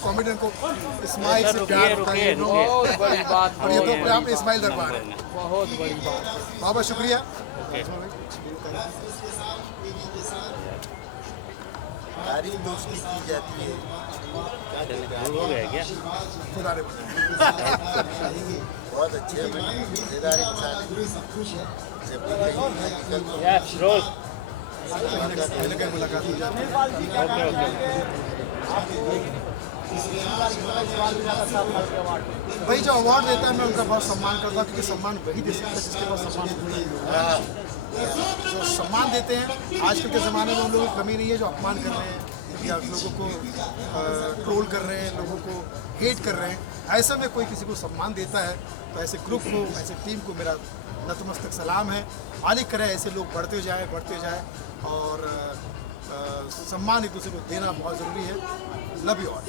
Comedian को इस्माइल से प्यार होता है। बहुत बड़ी बात, और ये तो अपने आप में इस्माइल दरबार है। बहुत बड़ी बात। बहुत बहुत शुक्रिया। तारीफ दोस्ती की जाती है। हो गया क्या? खुदा ने बहुत अच्छे मज़ेदार इंसान है। जब भी कहीं निकल तो यस रोल। मुलाकात हो जाती है। Okay okay. भाई जो अवार्ड देता है मैं उनका बहुत सम्मान करता हूँ, क्योंकि सम्मान वही दे सकता है जिसके पास सम्मान होता है। जो सम्मान देते हैं आजकल के ज़माने में उन लोगों को कमी नहीं है जो अपमान कर रहे हैं या लोगों को ट्रोल कर रहे हैं, लोगों को हेट कर रहे हैं। ऐसे में कोई किसी को सम्मान देता है तो ऐसे ग्रुप को, ऐसे टीम को मेरा नतमस्तक सलाम है। मालिक करे ऐसे लोग बढ़ते जाए और सम्मान एक दूसरे को देना बहुत ज़रूरी है। Love you all.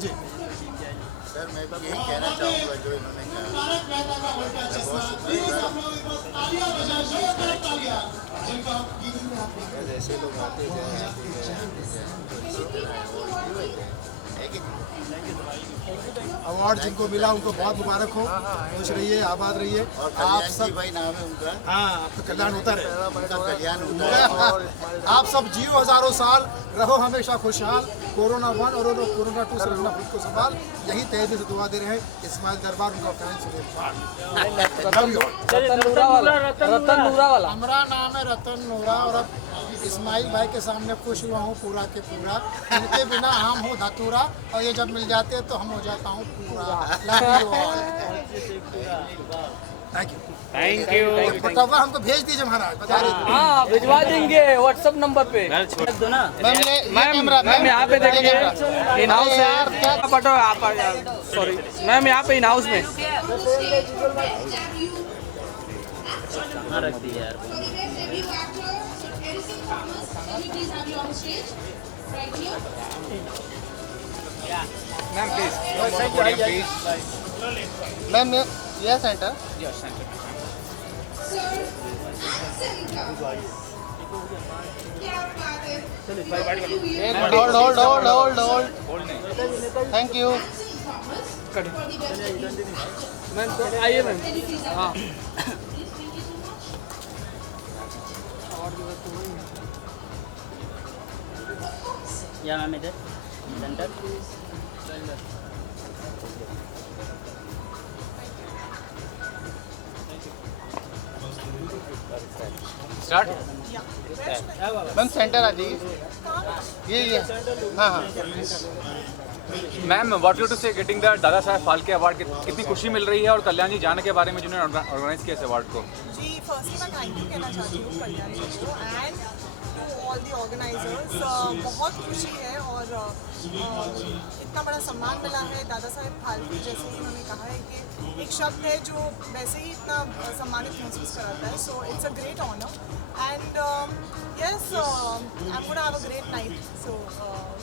जी सर मैं भी यही कहना चाहूँगा जो इन्होंने कहा। मैं बहुत शुक्रिया ऐसे लोग आते जाए अवार्ड जिनको मिला उनको बहुत मुबारक हो। खुश रहिए, आबाद रहिए। आप सब भाई नाम है उनका। हाँ, आपका कल्याण होता रहे। कल्याण होता है। आप सब जियो हजारों साल, रहो हमेशा खुशहाल। कोरोना 1 और कोरोना 2 से रखना खुद को संभाल। यही तहे दिल से दुआ दे रहे हैं इस्माइल दरबार, उनका फैन सुरेश भाट। रतन नूरा वाला। हमारा नाम है रतन नोरा और अब इस्माइल भाई के सामने खुश हुआ हूँ पूरा के पूरा। इनके बिना हम हो धतूरा और ये जब मिल जाते हैं तो हम हो जाता हूँ पूरा। Love you all. Thank you. Thank you. फटाफट हमको भेज दीजिए महाराज, बता रहे थे। हाँ भिजवा देंगे व्हाट्सएप नंबर पे। दो ना। मैम यहाँ पे देखिए इन हाउस है। पटो आप सॉरी मैम यहाँ पे इन हाउस में कहाँ रख दी यार? मैम प्लीज मैम यह centre hold thank you. Ma'am तो आइए मैम। हाँ या मैम इधर सेंटर। स्टार्ट मैम सेंटर आ जाइए। ये हाँ हाँ ma'am what you to say getting the दादा साहब फाल्के अवार्ड, कितनी खुशी मिल रही है और कल्याण जी जाने के बारे में जिन्होंने ऑर्गेनाइज किया इस अवार्ड को। जी फर्स्टली मैं थैंक यू कहना चाहती हूँ कल्याण जी को and to all the organisers. बहुत खुशी है और इतना बड़ा सम्मान मिला है दादा साहेब फाल्के। जैसे कि उन्होंने कहा है कि एक शब्द है जो वैसे ही इतना सम्मानित महसूस कराता है। So it's a great honour and yes I am gonna have a great night. So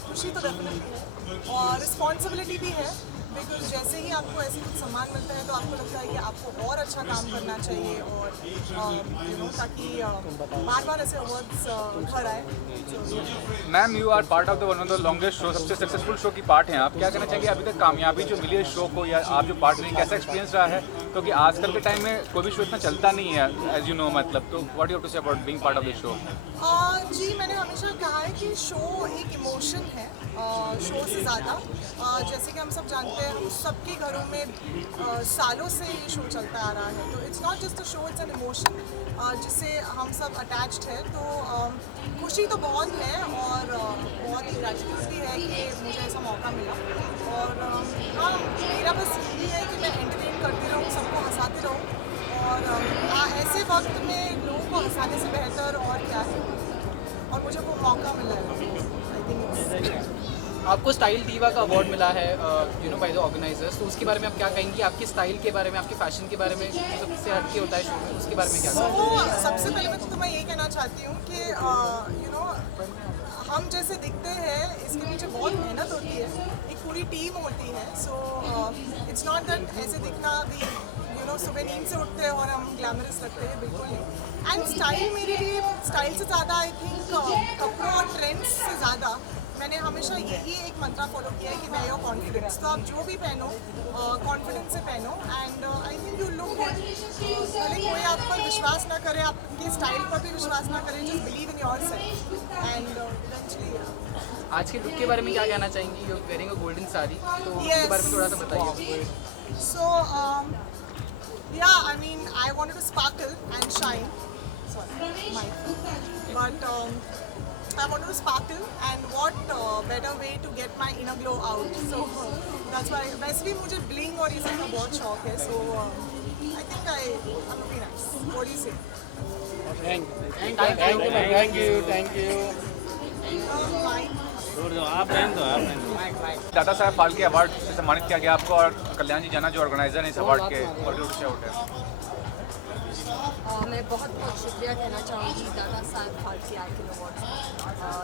खुशी तो डेफिनेटली है और रिस्पॉन्सिबिलिटी भी है, बिकॉज जैसे ही आपको ऐसे कुछ सम्मान मिलता है तो आपको लगता है कि आपको और अच्छा काम करना चाहिए और यू नो ताकि बार बार ऐसे अवार्ड्स घर आए। Ma'am you are part of the one of the longest show, सबसे सक्सेसफुल शो की पार्ट हैं आप। क्या कहना चाहेंगे अभी तक कामयाबी जो मिली है शो को, या आप जो पार्ट रही कैसा एक्सपीरियंस रहा है? क्योंकि आजकल के टाइम में कोई भी शो इतना चलता नहीं है एज यू नो, मतलब तो what you have to say about being part of this show? जी मैंने हमेशा कहा है कि शो एक इमोशन है शो से ज़्यादा। जैसे कि हम सब जानते हैं सबके घरों में सालों से ये शो चलता आ रहा है, तो it's not just a show, it's an emotion जिससे हम सब अटैच्ड है। तो खुशी तो बहुत है और बहुत ही ग्रेटिट्यूड भी है कि मुझे ऐसा मौका मिला। और हाँ मेरा बस यही है कि मैं एंटरटेन करती रहूँ, सबको हंसाती रहूँ और ऐसे वक्त में लोगों को हंसाने से बेहतर और क्या है, और मुझे वो मौका मिला है। आई थिंक आपको स्टाइल दीवा का अवार्ड मिला है you know by the organisers, तो उसके बारे में आप क्या कहेंगी? आपकी स्टाइल के बारे में, आपके फैशन के बारे में सबसे हटके होता है शो में, उसके बारे में क्या कहेंगे? सबसे पहले तो मैं ये कहना चाहती हूँ कि यू नो हम जैसे दिखते हैं इसके पीछे बहुत मेहनत होती है, एक पूरी टीम होती है। सो इट्स नॉट दैट ऐसे दिखना भी यू नो सुबह नींद से उठते हैं और हम ग्लैमरस लगते हैं, बिल्कुल नहीं। एंड स्टाइल मेरे लिए स्टाइल से ज़्यादा आई थिंक कपड़ों और ट्रेंड्स से ज़्यादा मैंने हमेशा यही एक मंत्र फॉलो किया है कि मैं योर कॉन्फिडेंस, तो आप जो भी पहनो कॉन्फिडेंस से पहनो and I think you look good. भले कोई आप पर विश्वास ना करे, आपके स्टाइल पर भी विश्वास ना करे, just believe in your self and eventually. आज के लुक के बारे में क्या कहना चाहेंगी? You wearing a golden sari, तो उसके बारे में थोड़ा सा बताइए। So, yeah, I mean, I wanted to sparkle and shine. Sorry, mic. But I wanted to sparkle, and what better way to get my inner glow out? So that's why. वैसे भी मुझे bling और ये सब का बहुत शौक है. So I think I'm looking nice. What do you say? Thank you. Mic. दादा साहब फाल्के अवार्ड से सम्मानित किया गया आपको, और कल्याण जी जाना जो ऑर्गेनाइजर हैं इस अवार्ड के, बॉलीवुड से आउट है। मैं बहुत बहुत शुक्रिया कहना चाहूँगी दादा साहब फाल्के आइकन अवार्ड।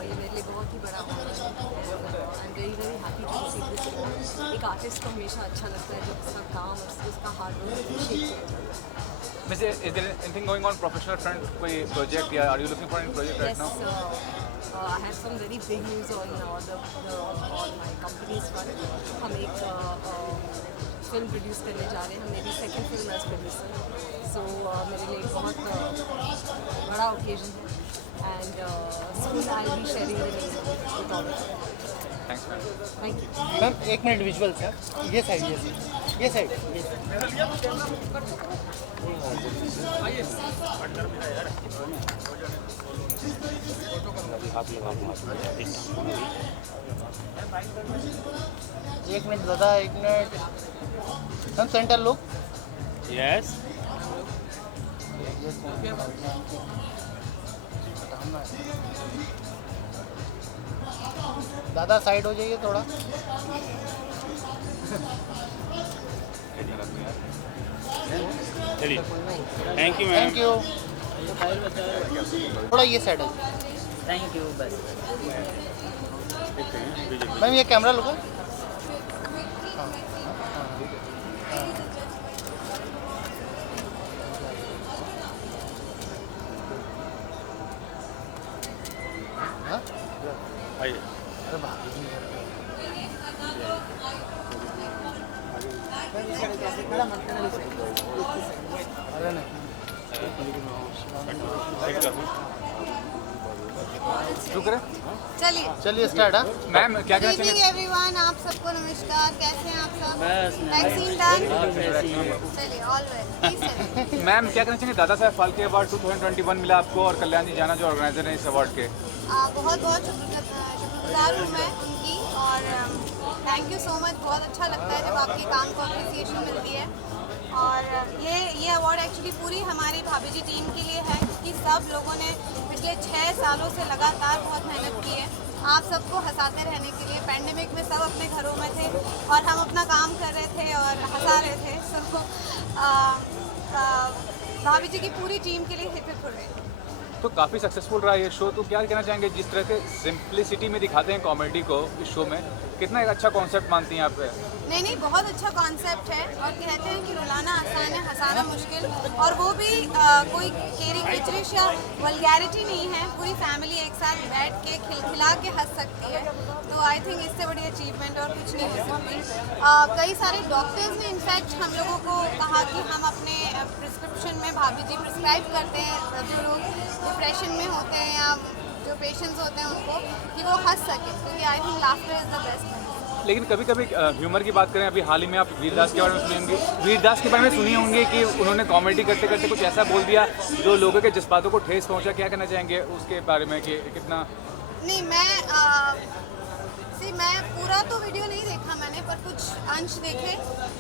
ये मेरे लिए बहुत ही बड़ा ऑनर है। I am very very happy to receive this. एक आर्टिस्ट को हमेशा अच्छा लगता है जब उसका काम और उसका हार्ड वर्क अप्रिशिएट किया जाता है। वैसे is there anything going on professional front, कोई प्रोजेक्ट या are you looking for any project right now? I have some very big news on on my company's front. हम एक फिल्म प्रोड्यूस करने जा रहे हैं। मेरी सेकंड फिल्म एज प्रोड्यूसर, सो मेरे लिए एक बहुत बड़ा ओकेजन है and soon I will be sharing the news with all of you. Thanks ma'am. Thank you ma'am, 1 minute visual sir. ये साइड। एक मिनट दादा, 1 minute. Ma'am centre look. Yes. दादा साइड हो जाइए थोड़ा। Thank you thank you. थोड़ा ये side हो। Thank you. बस मैम ये कैमरा लुक। चलिए स्टार्ट। मैम क्या कहना इवनिंग चाहिए? एवरीवन, आप सबको नमस्कार। कैसे हैं आप सब? बस वैक्सीन डन? चलिए ऑल वेल। मैम क्या कहना चाहिए? दादा साहब फाल्के अवार्ड 2021 मिला आपको, और कल्याण जी जाना जो ऑर्गेनाइजर हैं इस अवार्ड के। बहुत बहुत शुक्रगुजार हूँ मैं उनकी, और थैंक यू सो मच। बहुत अच्छा लगता है जब आपके काम को अप्रिसिएशन मिलती है। और ये अवार्ड एक्चुअली पूरी हमारी भाभी जी टीम के लिए है, क्योंकि सब लोगों ने पिछले 6 सालों से लगातार बहुत मेहनत की है आप सबको हंसाते रहने के लिए। पैंडेमिक में सब अपने घरों में थे और हम अपना काम कर रहे थे और हंसा रहे थे सबको। भाभी जी की पूरी टीम के लिए हिप हिप हुर्रे। तो काफ़ी सक्सेसफुल रहा ये शो, तो क्या कहना चाहेंगे जिस तरह से सिंप्लिसिटी में दिखाते हैं कॉमेडी को इस शो में, कितना एक अच्छा कॉन्सेप्ट मानती हैं आप? नहीं, बहुत अच्छा कॉन्सेप्ट है, और कहते हैं कि रुलाना आसान है हंसाना मुश्किल, और वो भी कोई केरी किचरिश या वल्गैरिटी नहीं है। पूरी फैमिली एक साथ बैठ के खिलखिला के हंस सकती है, तो आई थिंक इससे बड़ी अचीवमेंट और कुछ नहीं हो सकती। कई सारे डॉक्टर्स ने इनफैक्ट हम लोगों को कहा कि हम अपने प्रिस्क्रिप्शन में भाभी जी प्रिस्क्राइब करते हैं जो लोग डिप्रेशन में होते हैं या जो पेशेंट्स होते हैं उनको, कि वो हंस सकें, क्योंकि I think laughter is the best. लेकिन कभी कभी ह्यूमर की बात करें, अभी हाल ही में आप वीरदास के बारे में सुने होंगे, वीरदास के बारे में सुनी होंगे कि उन्होंने कॉमेडी करते करते कुछ ऐसा बोल दिया जो लोगों के जज्बातों को ठेस पहुंचा। क्या कहना चाहेंगे उसके बारे में कि कितना? नहीं, मैं पूरा तो वीडियो नहीं देखा मैंने, पर कुछ अंश देखे,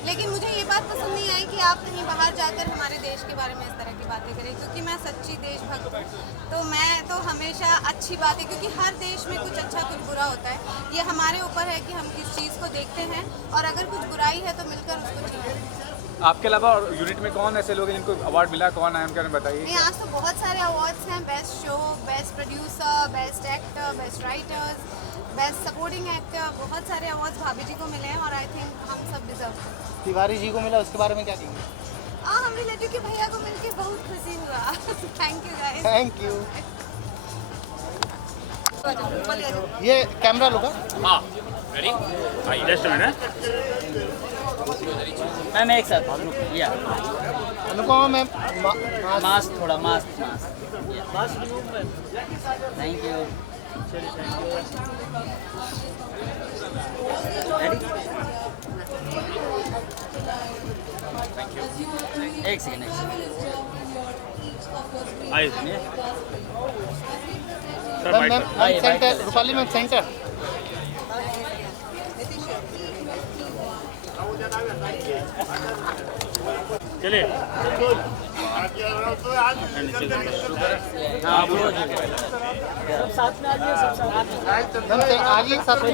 लेकिन मुझे ये बात पसंद नहीं आई कि आप कहीं बाहर जाकर हमारे देश के बारे में इस तरह की बातें करें, क्योंकि मैं सच्ची देशभक्त हूँ, तो मैं तो हमेशा अच्छी बातें, क्योंकि हर देश में कुछ अच्छा कुछ बुरा होता है, ये हमारे ऊपर है कि हम किस चीज़ को देखते हैं, और अगर कुछ बुराई है तो मिलकर उसको ठीक करें। आपके अलावा यूनिट में कौन ऐसे लोग हैं जिनको अवार्ड मिला, कौन है उनके बारे में बताइए। नहीं, आज तो बहुत सारे अवार्ड्स हैं, best show, best producer, best actor, best writers, best supporting actor, बहुत सारे अवार्ड्स भाभी जी को मिले हैं, और आई थिंक हम सब डिजर्व करते हैं। तिवारी जी को मिला, उसके बारे में क्या कहेंगे? हम रिलेटिव के भैया को मिलके बहुत खुशी हुआ। Thank you guys. Thank you. ये कैमरा लूँगा। हाँ रेडी आइए जस्ट मिनट मैम एक साथ या अनुपमा मैम मास्क थोड़ा मास्क थैंक यू एक सेकेंड आइए ma'am centre Rupali ma'am centre. चलिए आगे साथ में।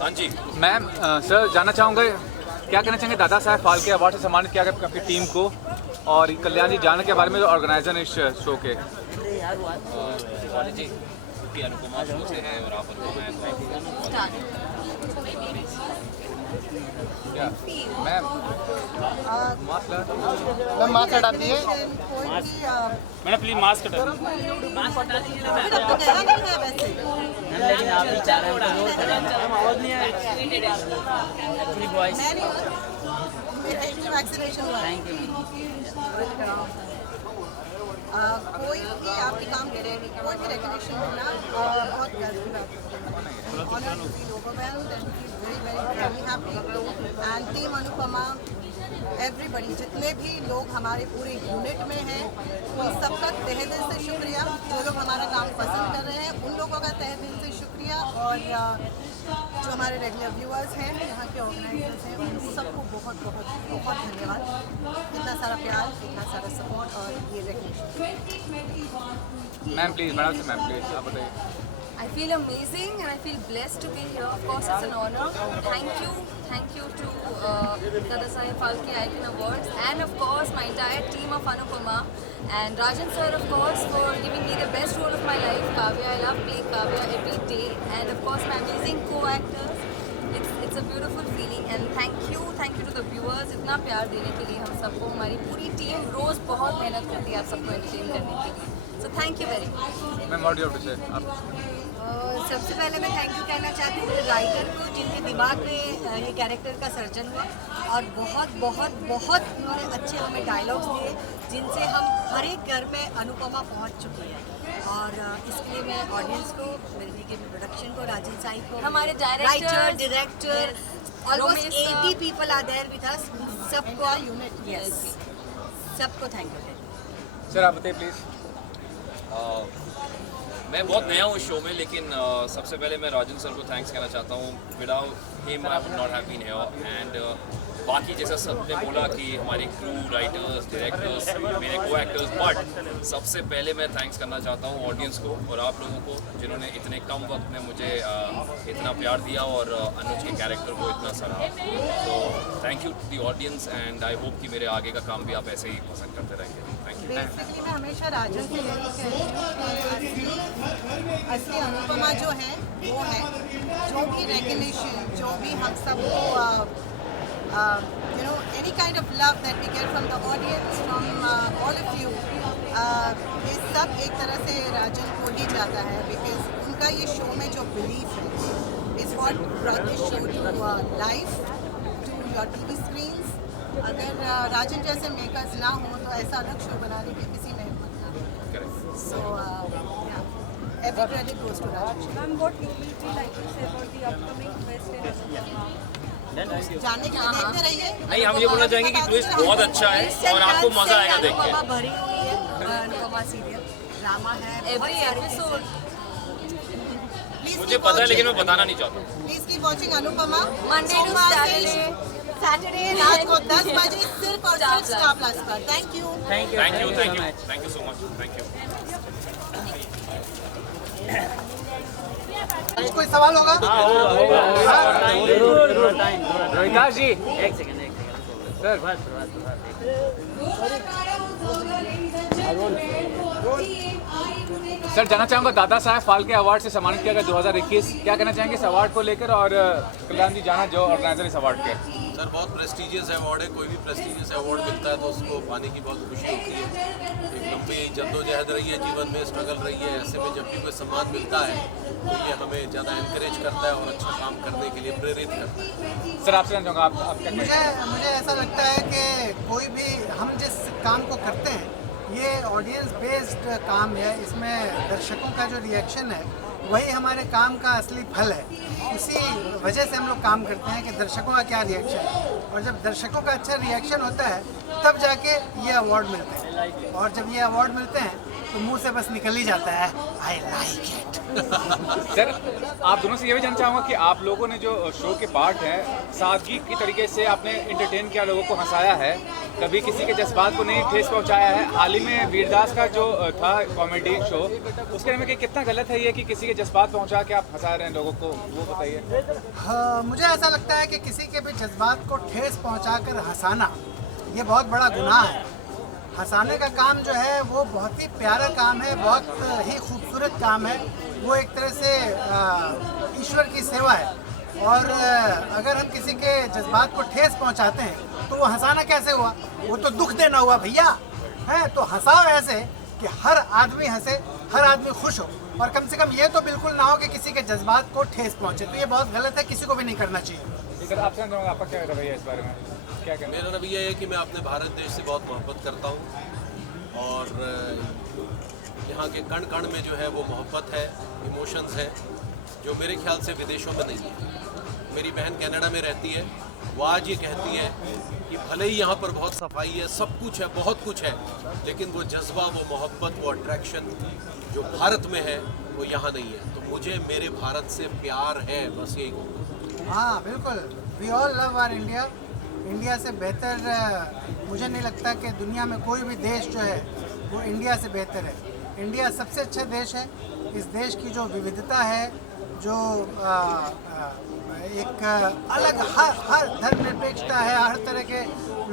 हाँ जी मैम सर जानना चाहूँगा क्या कहना चाहेंगे दादा साहब फाल्के अवार्ड से सम्मानित किया गया आपकी टीम को और कल्याण जी जानने के बारे में जो ऑर्गेनाइजर है इस शो के। जी क्योंकि अनुपमा शो से है और आप अनुपमा हैं मैम मैम मास्क हटा दिए। मैडम प्लीज मास्क हटा लेकिन आप ही चाह रहे हो मैम आवाज नहीं आ रही वॉइस वैक्सीनेशन हुआ है। कोई भी आपके काम करे कोई भी रेगुलेशन मिलना बहुत गर्व की बात है। Honour to feel overwhelmed and feel very happy and team Anupama everybody जितने भी लोग हमारे पूरे यूनिट में हैं उन सबका तहे दिल से शुक्रिया। जो लोग हमारा काम पसंद कर रहे हैं उन लोगों का तहे दिल से शुक्रिया और जो हमारे रेगुलर व्यूअर्स हैं यहाँ के ऑर्गेनाइजर्स हैं उन सबको बहुत बहुत बहुत धन्यवाद। इतना सारा प्यार इतना सारा सपोर्ट और ये रेगुलेशन। मैम प्लीज़ मैडम से मैम प्लीज़ आप बताइए। I feel amazing and I feel blessed to be here. Of course, it's an honor. Thank you to Dada Saheb Phalke Icon Awards and of course my entire team of Anupama and Rajan sir of course for giving me the best role of my life, Kavya. I love playing Kavya every day and of course my amazing co-actors. It's a beautiful feeling and thank you to the viewers इतना प्यार देने के लिए हम सबको। हमारी पूरी team रोज़ बहुत मेहनत करती है आप सबको एंटरटेन करने के लिए। So thank you very much. Ma'am what do you have to say आप। सबसे पहले मैं थैंक यू कहना चाहती हूँ राइटर को जिनके दिमाग में ये कैरेक्टर का सर्जन हुआ और बहुत बहुत बहुत उन्होंने अच्छे हमें डायलॉग्स दिए जिनसे हम हर एक घर में अनुपमा पहुँच चुकी है। और इसके लिए मैं ऑडियंस को मेरे के प्रोडक्शन को राजन साई को हमारे writer director almost 80 people are there with us सबको यूनिट यस सबको थैंक यू। सर आप बताइए प्लीज़। मैं बहुत नया हूँ इस शो में लेकिन सबसे पहले मैं राजन सर को थैंक्स कहना चाहता हूँ। Without him I would not have been here and बाकी जैसा सबने बोला कि हमारे क्रू राइटर्स डायरेक्टर्स मेरे को एक्टर्स बट सबसे पहले मैं थैंक्स करना चाहता हूँ ऑडियंस को और आप लोगों को जिन्होंने इतने कम वक्त में मुझे इतना प्यार दिया और अनुज के कैरेक्टर को इतना सराहा। तो thank you to the audience and I hope कि मेरे आगे का काम भी आप ऐसे ही पसंद करते रहेंगे। Thank you. बेसिकली मैं हमेशा राजन से यही कहती हूँ कि असली अनुपमा जो है वो है जो भी रेगुलेशन जो भी हम सबको you know any kind of love that we get from the audience from all of you ये सब एक तरह से राजन को ही जाता है because उनका ये शो में जो बिलीफ है is what brought this show to life to your TV screens। अगर राजन जैसे मेकर्स ना हो तो ऐसा अलग शो बनाने की किसी में हिम्मत ना हो। So every credit goes to Rajan। Ma'am, what you would like to say about the upcoming Best in Association? जानने के लिए देखते रहिए। नहीं हम ये बोलना चाहेंगे कि ट्विस्ट बहुत अच्छा है और आपको मजा आएगा देख के। अनुपमा भरी हुई है अनुपमा सीरियल ड्रामा है Every episode मुझे पता है लेकिन मैं बताना नहीं चाहता। Please keep watching Anupama Monday to Saturday रात को 10 बजे सिर्फ और सिर्फ स्टार प्लस पर। Thank you so much thank you. कोई सवाल होगा? रोहिता जी एक सेकंड सर सर जानना चाहूँगा दादा साहब फाल्के अवार्ड से सम्मानित किया गया 2021 क्या कहना चाहेंगे इस अवार्ड को लेकर और कल्याण जी जाना जो ऑर्गेनाइजर इस अवार्ड के। सर बहुत प्रेस्टिजियस अवार्ड है, कोई भी प्रेस्टिजियस अवार्ड मिलता है तो उसको पाने की बहुत खुशी होती है। एक लंबी जद्दोजहद रही है, जीवन में स्ट्रगल रही है, ऐसे में जब भी कोई सम्मान मिलता है तो ये हमें ज़्यादा इनकरेज करता है और अच्छा काम करने के लिए प्रेरित करता है। सर आपसे जानना चाहूँगा आप क्या मुझे ऐसा लगता है कि कोई भी हम जिस काम को करते हैं ये ऑडियंस बेस्ड काम है, इसमें दर्शकों का जो रिएक्शन है वही हमारे काम का असली फल है। इसी वजह से हम लोग काम करते हैं कि दर्शकों का क्या रिएक्शन है, और जब दर्शकों का अच्छा रिएक्शन होता है तब जाके ये अवार्ड मिलते हैं, और जब ये अवार्ड मिलते हैं तो मुंह से बस निकल ही जाता है आई लाइक इट। सर आप दोनों से ये भी जानना चाहूँगा कि आप लोगों ने जो शो के पार्ट हैं सादगी की तरीके से आपने इंटरटेन किया, लोगों को हंसाया है, कभी किसी के जज्बात को नहीं ठेस पहुँचाया है। हाल ही में वीरदास का जो था कॉमेडी शो, उसके में कितना गलत है ये कि किसी के जज्बात पहुँचा के आप हंसा रहे हैं लोगों को, वो बताइए। हाँ, मुझे ऐसा लगता है कि किसी के भी जज्बात को ठेस पहुँचाकर हंसाना ये बहुत बड़ा गुनाह है। हंसाने का काम जो है वो बहुत ही प्यारा काम है, बहुत ही खूबसूरत काम है, वो एक तरह से ईश्वर की सेवा है। और अगर हम किसी के जज्बात को ठेस पहुंचाते हैं तो वो हंसाना कैसे हुआ, वो तो दुख देना हुआ भैया है। तो हंसाओ ऐसे कि हर आदमी हंसे, हर आदमी खुश हो, और कम से कम ये तो बिल्कुल ना हो कि किसी के जज्बात को ठेस पहुंचे। तो ये बहुत गलत है, किसी को भी नहीं करना चाहिए। सर आपसे जानूँगा आपका क्या रवैया इस बारे में, क्या कहना? मेरा रवैया है कि मैं अपने भारत देश से बहुत मोहब्बत करता हूँ और यहाँ के कण कण में जो है वो मोहब्बत है, इमोशंस है, जो मेरे ख्याल से विदेशों में नहीं है। मेरी बहन कनाडा में रहती है, वो आज ये कहती है कि भले ही यहाँ पर बहुत सफाई है, सब कुछ है, बहुत कुछ है, लेकिन वो जज्बा, वो मोहब्बत, वो अट्रैक्शन जो भारत में है वो यहाँ नहीं है। तो मुझे मेरे भारत से प्यार है, बस यही कहूँगा। हाँ बिल्कुल, we all love our India. India से बेहतर मुझे नहीं लगता कि दुनिया में कोई भी देश जो है वो इंडिया से बेहतर है। इंडिया सबसे अच्छा देश है। इस देश की जो विविधता है, जो एक अलग हर धर्मनिरपेक्षता है, हर तरह के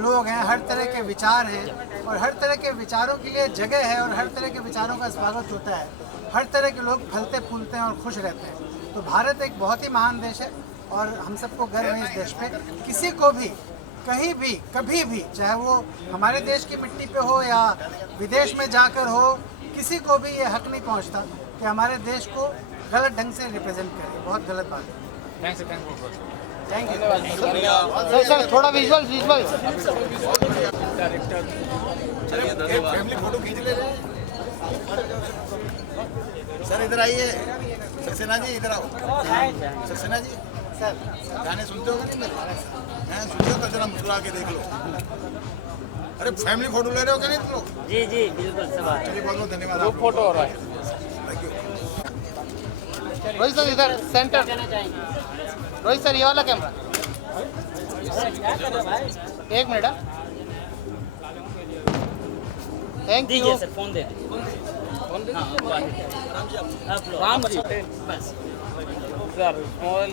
लोग हैं, हर तरह के विचार हैं, और हर तरह के विचारों के लिए जगह है, और हर तरह के विचारों का स्वागत होता है। हर तरह के लोग फलते फूलते हैं और खुश रहते हैं। तो भारत एक बहुत ही महान देश है और हम सबको गर्व है इस देश पे। किसी को भी कहीं भी कभी भी, चाहे वो हमारे देश की मिट्टी पे हो या विदेश में जाकर हो, किसी को भी ये हक नहीं पहुंचता कि हमारे देश को गलत ढंग से रिप्रेजेंट करे। बहुत गलत बात है। Thank you. सर थोड़ा विजुअल चलिए धन्यवाद। फैमिली फोटो खींच ले रहे हैं। सर इधर आइए, सक्सेना जी इधर आओ। सक्सेना जी सर गाने सुनते हो नहीं? मैं सुनते हो तो जरा मुस्कुरा के देख लो। अरे फैमिली फोटो ले रहे हो क्या नहीं तुम लोग? जी जी बिल्कुल सब चलिए बहुत बहुत धन्यवाद। ग्रुप फोटो हो रहा है। Thank you. रोहित सर इधर सेंटर, रोहित सर ये वाला कैमरा, एक मिनट। Thank you. दीजिए सर, फोन दे राम जी बस सर ऑल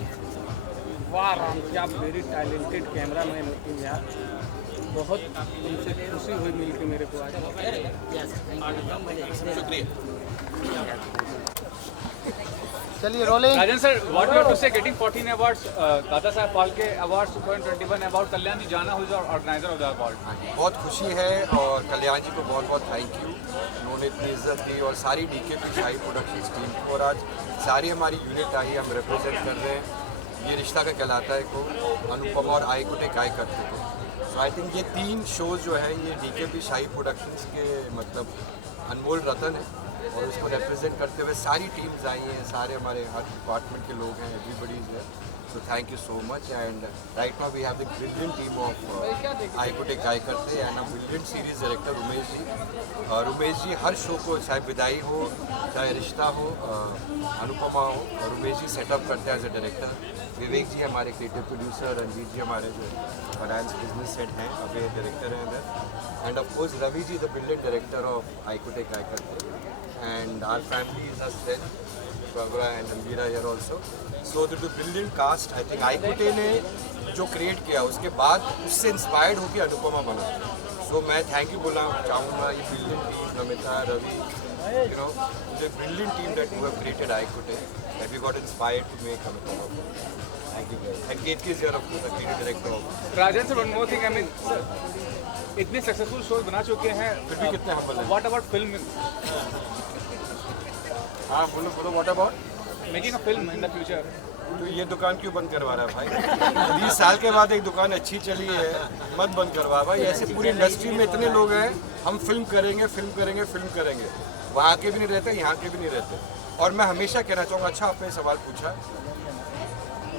वाह राम जी, आप वेरी टैलेंटेड कैमरा मैन होती हैं यार। बहुत उनसे खुशी हुई मिल के मेरे को आज। शुक्रिया। चलिए rolling. Rajan sir, what you have to say getting 14 awards, Dada Saheb Phalke awards 2021 award, Kalyan ji जाना हुई ऑर्गेनाइजर ऑफ द अवार्ड। बहुत खुशी है और कल्याण जी को बहुत बहुत थैंक यू, उन्होंने इतनी इज्जत दी, और सारी डीकेपी शाही प्रोडक्शंस टीम को, और आज सारी हमारी यूनिट आई, हम रिप्रेजेंट कर रहे हैं ये रिश्ता का कहलाता है को, अनुपमा और आई को टेक आई करते को। सो आई थिंक ये 3 शोज़ जो है ये डीकेपी शाही प्रोडक्शंस के मतलब अनमोल रतन है, और उसको रिप्रेजेंट करते हुए सारी टीम्स आई हैं, सारे हमारे हर डिपार्टमेंट के लोग हैं, everybody is there. So thank you so much, and right now we have the brilliant team of I Could Take I करते हैं, and a brilliant series director Umesh ji. Umesh ji हर शो को, चाहे विदाई हो, चाहे रिश्ता हो, अनुपमा हो, और उमेश जी सेटअप करते हैं एज ए डायरेक्टर। विवेक जी हमारे क्रिएटिव प्रोड्यूसर, रंजीत जी हमारे जो फाइनेंस बिजनेस हेड हैं, अब ये डायरेक्टर हैं इधर, and of course Ravi ji the brilliant director of I Could Take I करते हैं, and our family is us then Swagura and Ambira here also. So the brilliant cast, I think I Could Take ने जो create किया उसके बाद उससे inspired होकर अनुपमा बना। सो मैं थैंक यू बोलना चाहूँगा ये brilliant team, Namita, Ravi, you know, the brilliant team that you have created Aikute, that we got inspired to make Amitabh Bachchan. Thank you guys. And KK is here, of course, the creative director of. Rajan sir, one more thing, I mean, इतने successful shows बना चुके हैं, फिर भी कितने humble हैं? What about film? हाँ बोलो what about? Making a film in the future. तो ये दुकान क्यों बंद करवा रहा है भाई? 20 साल के बाद एक दुकान अच्छी चली है, मत बंद करवा भाई। ऐसे पूरी इंडस्ट्री में इतने लोग हैं, हम फिल्म करेंगे, वहाँ के भी नहीं रहते, यहाँ के भी नहीं रहते। और मैं हमेशा कहना चाहूँगा, अच्छा आपने सवाल पूछा,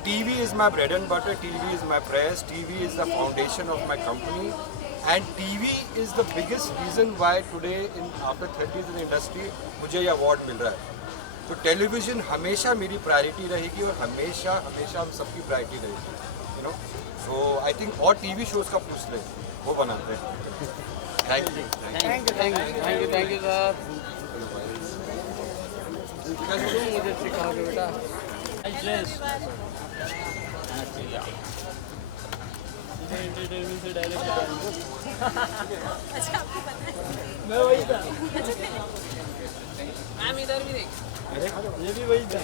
TV is my bread and butter, TV is my press, TV is the foundation of my company, and TV is the biggest reason why today in after 30s in the industry मुझे ये award मिल रहा है। तो television हमेशा मेरी priority रहेगी और हमेशा हम सबकी प्रायोरिटी रहेगी, you know. So I think और TV शोज़ का पूछ ले, वो बनाते हैं। Thank you sir. एंटरटेनमेंट से डायरेक्ट अच्छा आपको पता है मैं वही था मैम इधर भी देख अरे ये भी वही था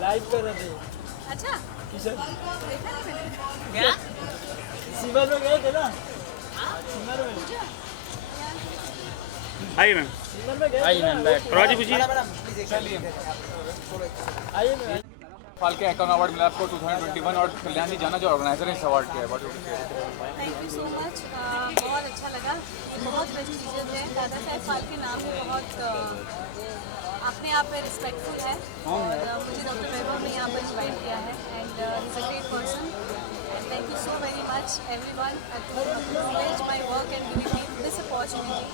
लाइव कर रहे थे अच्छा किशन देखा नहीं मैंने क्या सीमा में गए थे ना सीमा में आइए मैम, सीमा में गए आइए मैम, बैठ राजी पूछिए। चलिए आइए मैम फाल के आइकॉन अवार्ड मिला आपको 2021 और कल्याण जी जाना जो ऑर्गेनाइजर है इस अवार्ड के, थैंक यू सो मच बहुत अच्छा लगा ये बहुत प्रेस्टीजियस है दादा साहेब फाल्के नाम भी बहुत अपने आप में रिस्पेक्टफुल है और मुझे डॉक्टर वैभव ने यहाँ पर इन्वाइट किया है and he is a great person and thank you so very much everyone to privilege my work and giving me this opportunity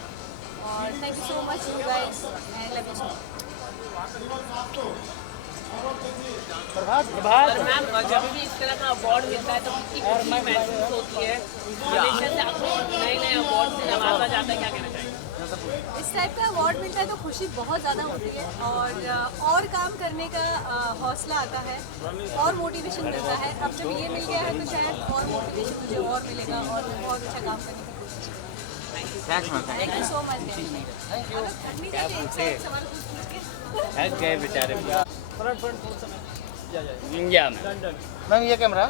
और thank you so much you guys and love you so Prabhat ma'am जब भी इस तरह का award मिलता है तो कितनी खुशी महसूस होती है, हमेशा से आपको नए अवार्ड से नवाजा जाता है, क्या कहना चाहिए? इस टाइप का अवार्ड मिलता है तो खुशी बहुत ज़्यादा होती है और काम करने का हौसला आता है और मोटिवेशन मिलता है। अब जब ये मिल गया है तो शायद और मोटिवेशन मुझे और मिलेगा और मैं बहुत अच्छा काम करने की कोशिश करूँगी। Thank you so much. सवाल थक गए बेचारे फ्रंट मैम ये कैमरा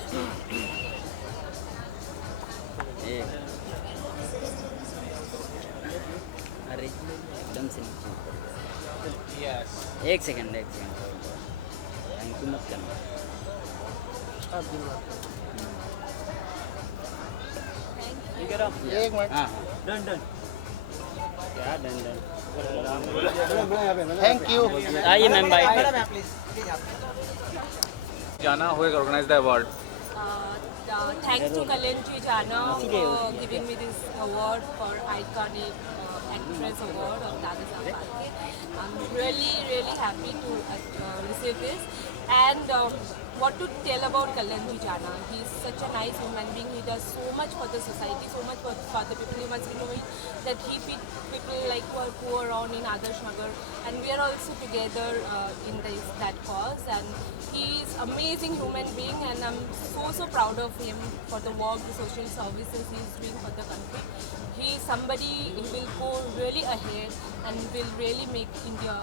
अरे एकदम से एक सेकंड थैंक यू मत करना एक मिनट डन क्या डन थैंक यू आइए मैम बाय जाना who has organized the award? Thanks to Kalyan Jana for giving me this award for iconic actress award of Dada Saheb Phalke. I'm really happy to receive this and what to tell about Kalyan Jana. He's such a nice human being. He does so much for the society, so much for the people. You must be knowing that he feeds people like who are poor around in Adarsh Nagar, and we are also together in that cause. And he is amazing human being, and I'm so proud of him for the work, the social services he is doing for the country. He is somebody who will go really ahead and will really make India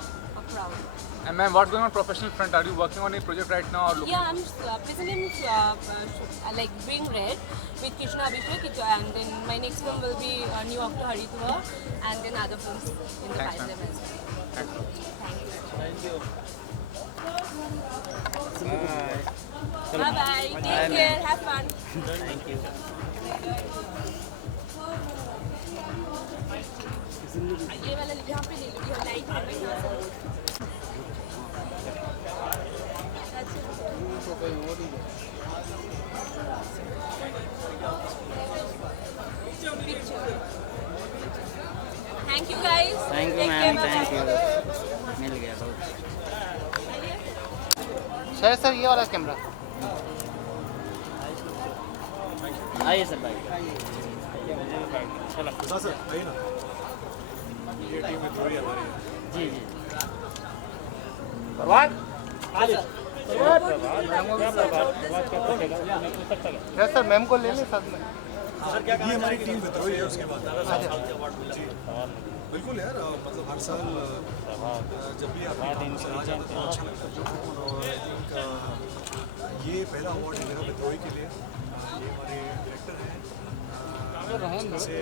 proud. And ma'am, what's going on professional front? Are you working on a project right now or looking? Yeah, I'm presenting like Bring Red with Krishna Abhishek, and then my next film will be New York to Haridwar, and then other films in the pipeline as well. Thank you Bye bye. Take care. Have fun. Thank you ये वाला यहाँ पे ले लो, ये light है ना यहाँ से। Thank you guys. Thank you ma'am thank you मिल गया बहुत सर ये वाला कैमरा आइए सर भाई सर आइए ना ये टीम में थोड़ी हमारी जी प्रभात सर मैम को ले लें साथ में ये हमारी टीम विद्रोही है उसके बाद दादा साहब अवार्ड मिला बिल्कुल यार, मतलब हर साल जब भी आपके काम से आ जाता है तो अच्छा लगता है। और आई थिंक ये पहला अवार्ड है मेरा विद्रोही के लिए। ये हमारे डायरेक्टर हैं से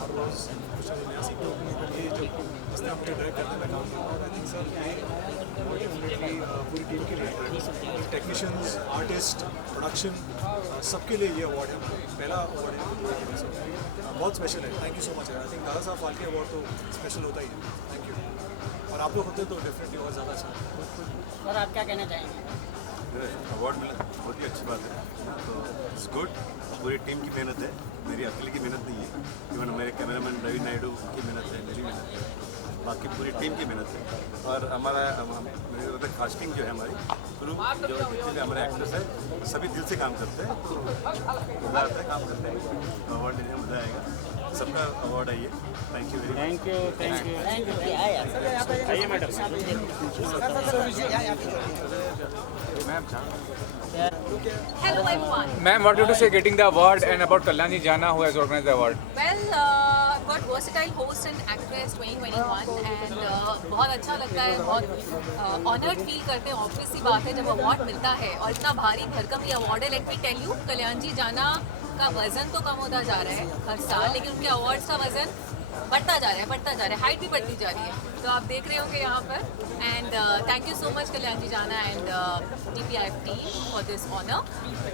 हर रोज़ कुछ नया सीखने को मिलता है। ये जब जिसने मुझे डायरेक्ट करने में काम किया, और आई थिंक सर ये डेफिनेटली पूरी टीम के लिए, टेक्नीशियंस, आर्टिस्ट, प्रोडक्शन, सबके लिए ये अवार्ड है। पहला अवार्ड है सर, बहुत स्पेशल है। Thank you so much. I think दादा साहब फाल्के अवार्ड तो स्पेशल होता ही है। Thank you. और आप लोग होते तो डेफिनेटली और ज़्यादा अच्छा लगता। और आप क्या कहना चाहेंगे? अवार्ड मिला, बहुत ही अच्छी बात है। तो इट्स गुड, पूरी टीम की मेहनत है, मेरी अकेले की मेहनत नहीं है। इवन मेरे कैमरामैन रवि नायडू की मेहनत है, मेरी मेहनत है, बाकी पूरी टीम की मेहनत है। और हमारा कास्टिंग जो है हमारी क्रू, जो जितने भी हमारे एक्टर्स हैं, सभी दिल से काम करते हैं। तो मज़ा आता है काम करते हैं। अवार्ड लेने में मज़ा आएगा। सबका अवार्ड है ये। Thank you very much. Thank you. आइए madam. Hello everyone. Ma'am, what do you to say getting the award and about Kalyanji Jana who has organized the award? Well, got versatile host and actress 2021 and बहुत अच्छा लगता है, बहुत honoured feel करते हैं। Obvious सी बात है जब अवार्ड मिलता है और इतना भारी भरकम ये अवार्ड है। Let me tell you, Kalyanji जाना का वजन तो कम होता जा रहा है हर साल, लेकिन उनके अवार्ड्स का वजन बढ़ता जा रहा है, हाइट भी बढ़ती जा रही है। तो आप देख रहे होंगे यहाँ पर। And thank you so much Kalyanji जाना and DPIF team for this honour.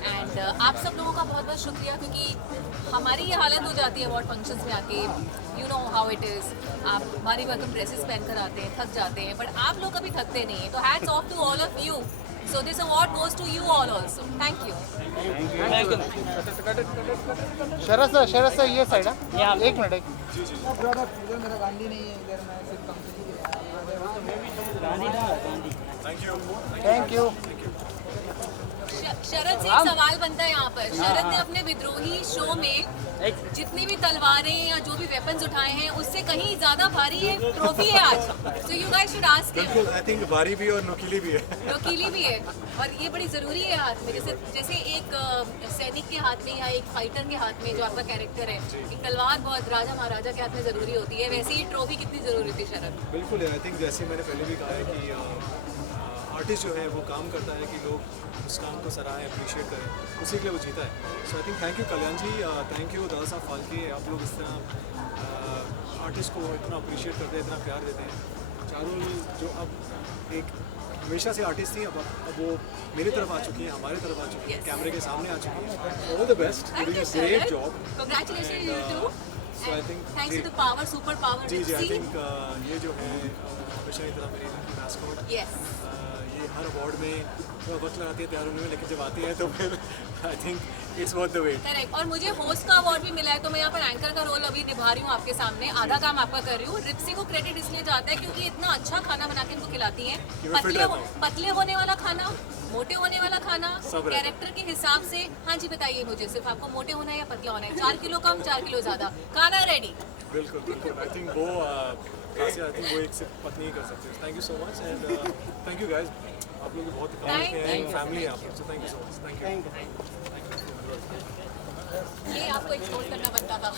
And आप सब लोगों का बहुत बहुत शुक्रिया, क्योंकि हमारी ये हालत हो जाती है अवार्ड फंक्शंस में आके। You know how it is, आप भारी भरकम ड्रेसेस पहन कर आते हैं, थक जाते हैं, बट आप लोग कभी थकते नहीं हैं। तो hats off to all of you. So this award goes to you all also. Thank you. Sharad sir ये साइड है। एक मिनट। मेरा गांधी नहीं है इधर, मैं सिर्फ कंपनी के थैंक यू। शरद से एक सवाल बनता है यहाँ पर। शरद ने अपने विद्रोही शो में जितनी भी तलवारें या जो भी वेपन्स उठाए हैं, उससे कहीं ज्यादा भारी ये ट्रॉफी है आज। So you guys should ask him. बिल्कुल, आई थिंक भारी भी और नुकीली भी है। नुकीली भी है, और ये बड़ी जरूरी है हाथ में। जैसे एक सैनिक के हाथ में या एक फाइटर के हाथ में जो आपका कैरेक्टर है, एक तलवार बहुत राजा महाराजा के हाथ में जरूरी होती है, वैसे ही ट्रॉफी कितनी जरूरी थी शरद? बिल्कुल, आई थिंक जैसे मैंने पहले भी कहा है कि आर्टिस्ट जो है वो काम करता है कि लोग उस काम को सराहें, अप्रिशिएट करें, उसी के लिए वो जीता है। So I think thank you Kalyan ji, thank you Dada Saheb Phalke. आप लोग इस तरह आर्टिस्ट को इतना अप्रिशिएट करते हैं, इतना प्यार देते हैं। चारुल जो अब एक हमेशा से आर्टिस्ट थी, अब वो मेरी तरफ आ चुकी हैं, हमारी तरफ आ चुकी हैं, कैमरे के सामने आ चुकी हैं। All the best, great job. Congratulations you too. So I think Thanks to the power, super power. जी आई थिंक ये जो है हमेशा की तरह मेरी मैस्कॉट। Yes. ये हर अवार्ड में थोड़ा वक्त लगाती है तैयार होने में, लेकिन जब आती है तो फिर I think it's worth the wait. Correct. और मुझे होस्ट का अवार्ड भी मिला है, तो मैं यहाँ पर एंकर का रोल अभी निभा रही हूँ आपके सामने। आधा काम आपका कर रही हूँ। रिप्सी को क्रेडिट इसलिए जाता है क्योंकि इतना अच्छा खाना बना के इनको खिलाती हैं। पतले होने वाला खाना, मोटे होने वाला खाना, कैरेक्टर के हिसाब से। हाँ जी बताइए मुझे, सिर्फ आपको मोटे होना है या पतला होना है? 4 किलो कम, 4 किलो ज़्यादा, खाना रेडी। बिल्कुल बिल्कुल, आई थिंक वो आई थिंक वो एक सिर्फ पत्नी ही कर सकते हैं। Thank you so much and thank you guys, आप लोग बहुत फैमिली है आप लोग, so thank you so much. Thank you. ये आपको एक्सपोज करना बनता था।